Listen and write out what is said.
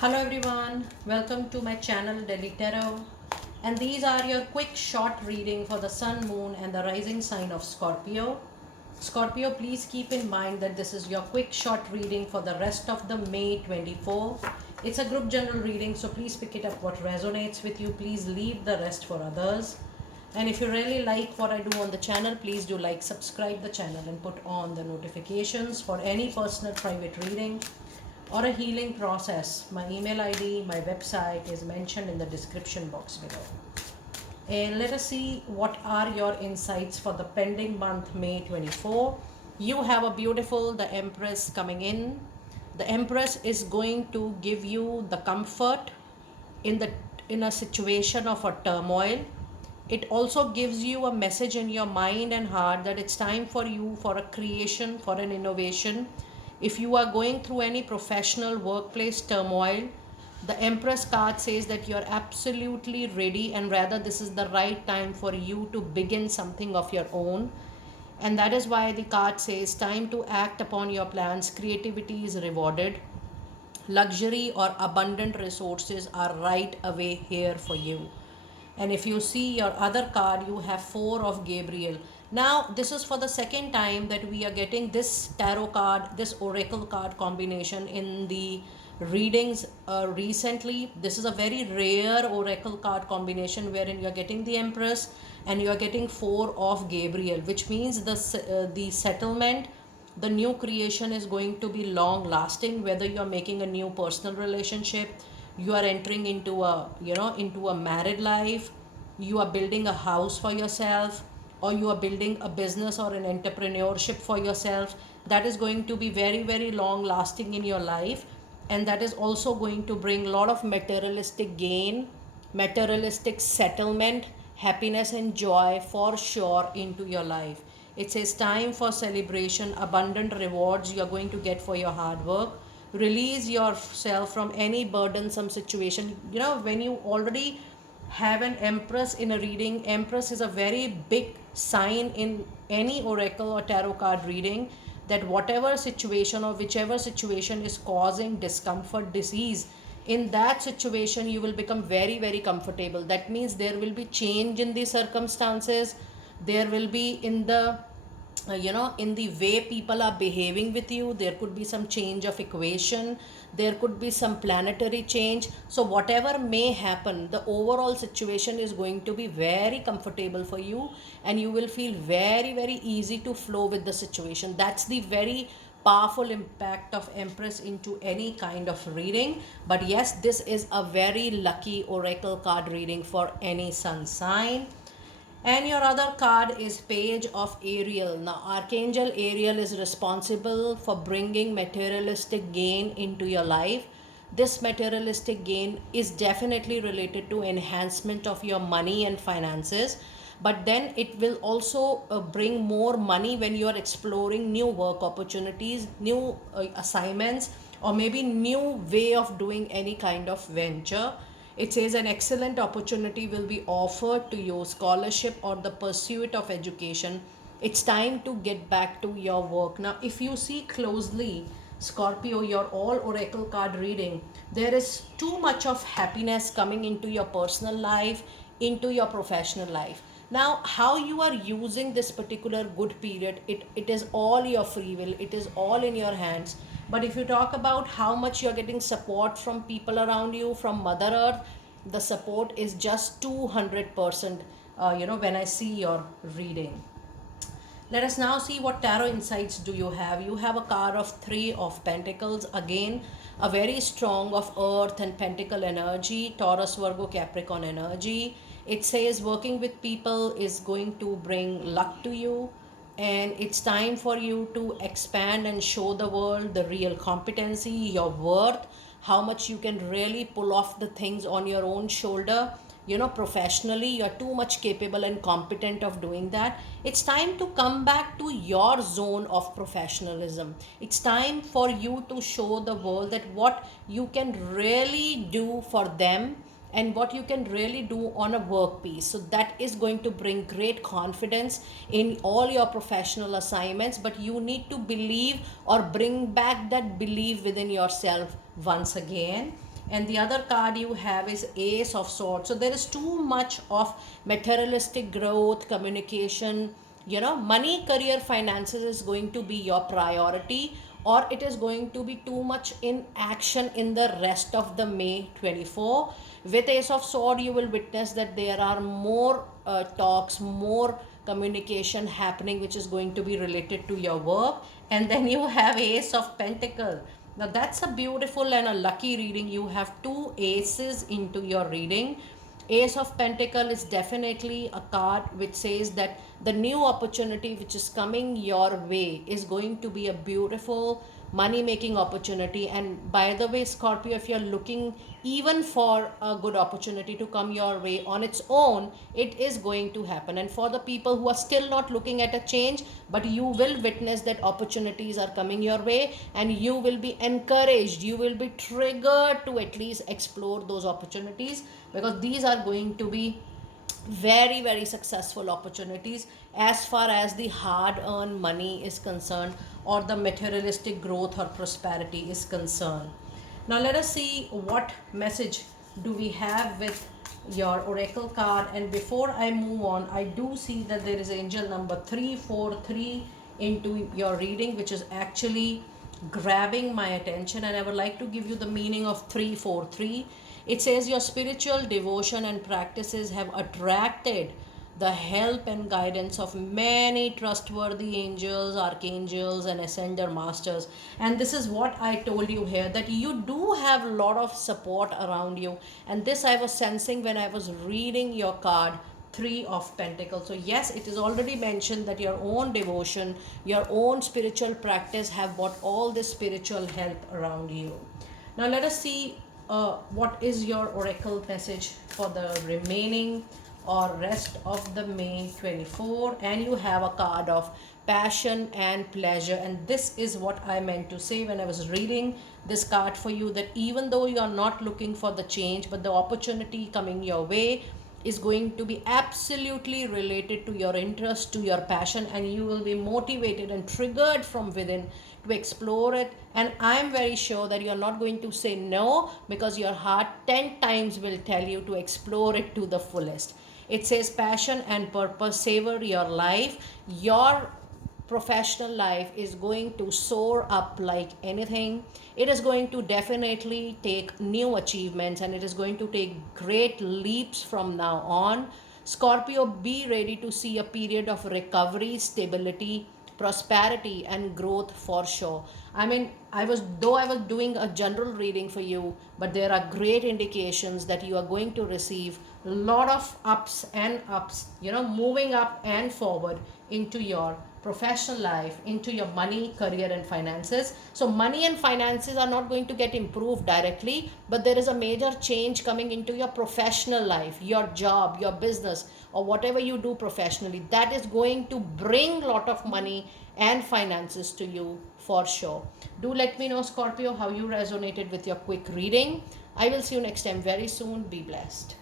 Hello everyone, welcome to my channel Delhi Tarot, and these are your quick short reading for the Sun, Moon and the rising sign of Scorpio. Scorpio, please keep in mind that this is your quick short reading for the rest of the May 24. It's a group general reading, so please pick it up what resonates with you. Please leave the rest for others. And if you really like what I do on the channel, please do like, subscribe the channel and put on the notifications for any personal private reading or a healing process. My email ID, my website is mentioned in the description box below. And let us see what are your insights for the pending month May 24. You have a beautiful the Empress coming in. The Empress is going to give you the comfort in the in a situation of a turmoil. It also gives you a message in your mind and heart that it's time for you for a creation, for an innovation. If you are going through any professional workplace turmoil, the Empress card says that you're absolutely ready, and rather this is the right time for you to begin something of your own. And that is why the card says time to act upon your plans. Creativity is rewarded. Luxury or abundant resources are right away here for you. And if you see your other card, you have four of Gabriel. Now this is for the second time that we are getting this tarot card, this oracle card combination in the readings recently. This is a very rare oracle card combination wherein you are getting the Empress and you are getting four of Gabriel, which means the settlement, the new creation is going to be long lasting. Whether you are making a new personal relationship, you are entering into a married life, you are building a house for yourself, or you are building a business or an entrepreneurship for yourself, that is going to be very very long lasting in your life. And that is also going to bring a lot of materialistic gain, materialistic settlement, happiness and joy for sure into your life. It says time for celebration, abundant rewards you are going to get for your hard work. Release yourself from any burdensome situation. You know, when you already have an Empress in a reading, Empress is a very big sign in any oracle or tarot card reading, that whatever situation or whichever situation is causing discomfort, disease, in that situation you will become very very comfortable. That means there will be change in the circumstances, there will be in the in the way people are behaving with you, there could be some change of equation, there could be some planetary change. So whatever may happen, the overall situation is going to be very comfortable for you, and you will feel very very easy to flow with the situation. That's the very powerful impact of Empress into any kind of reading. But yes, this is a very lucky oracle card reading for any sun sign. And your other card is Page of Ariel. Now, Archangel Ariel is responsible for bringing materialistic gain into your life. This materialistic gain is definitely related to enhancement of your money and finances. But then it will also bring more money when you are exploring new work opportunities, new assignments, or maybe new way of doing any kind of venture. It says an excellent opportunity will be offered to you, scholarship or the pursuit of education. It's time to get back to your work. Now, if you see closely, Scorpio, your all oracle card reading, there is too much of happiness coming into your personal life, into your professional life. Now, how you are using this particular good period, it is all your free will, it is all in your hands. But if you talk about how much you're getting support from people around you, from Mother Earth, the support is just 200%, when I see your reading. Let us now see what tarot insights do you have. You have a card of Three of Pentacles. Again, a very strong of Earth and Pentacle energy, Taurus, Virgo, Capricorn energy. It says working with people is going to bring luck to you, and it's time for you to expand and show the world the real competency, your worth, how much you can really pull off the things on your own shoulder. Professionally you're too much capable and competent of doing that. It's time to come back to your zone of professionalism. It's time for you to show the world that what you can really do for them, and what you can really do on a work piece. So that is going to bring great confidence in all your professional assignments, but you need to believe or bring back that belief within yourself once again. And the other card you have is Ace of Swords. So there is too much of materialistic growth, communication, money, career, finances is going to be your priority, or it is going to be too much in action in the rest of the May 24. With Ace of Sword, you will witness that there are more talks, more communication happening, which is going to be related to your work. And then you have Ace of Pentacle. Now that's a beautiful and a lucky reading. You have two aces into your reading. Ace of Pentacle is definitely a card which says that the new opportunity which is coming your way is going to be a beautiful money making opportunity. And by the way, Scorpio, if you're looking even for a good opportunity to come your way on its own, it is going to happen. And for the people who are still not looking at a change, but you will witness that opportunities are coming your way, and you will be encouraged, you will be triggered to at least explore those opportunities, because these are going to be very very successful opportunities as far as the hard earned money is concerned, or the materialistic growth or prosperity is concerned. Now let us see what message do we have with your oracle card. And before I move on, I do see that there is angel number 343 into your reading, which is actually grabbing my attention, and I would like to give you the meaning of 343. It says your spiritual devotion and practices have attracted the help and guidance of many trustworthy angels, archangels, and ascender masters. And this is what I told you here, that you do have a lot of support around you. And this I was sensing when I was reading your card, Three of Pentacles. So yes, it is already mentioned that your own devotion, your own spiritual practice have brought all this spiritual help around you. Now let us see what is your oracle message for the remaining or rest of the May 24. And you have a card of passion and pleasure, and this is what I meant to say when I was reading this card for you, that even though you are not looking for the change, but the opportunity coming your way is going to be absolutely related to your interest, to your passion, and you will be motivated and triggered from within to explore it. And I am very sure that you are not going to say no, because your heart 10 times will tell you to explore it to the fullest. It says passion and purpose savor your life. Your professional life is going to soar up like anything. It is going to definitely take new achievements, and it is going to take great leaps from now on. Scorpio, be ready to see a period of recovery, stability, prosperity, and growth for sure. I mean, I was doing a general reading for you, but there are great indications that you are going to receive a lot of ups and ups, moving up and forward into your professional life, into your money, career, and finances. So money and finances are not going to get improved directly, but there is a major change coming into your professional life, your job, your business, or whatever you do professionally. That is going to bring a lot of money and finances to you for sure. Do let me know, Scorpio, how you resonated with your quick reading. I will see you next time very soon. Be blessed.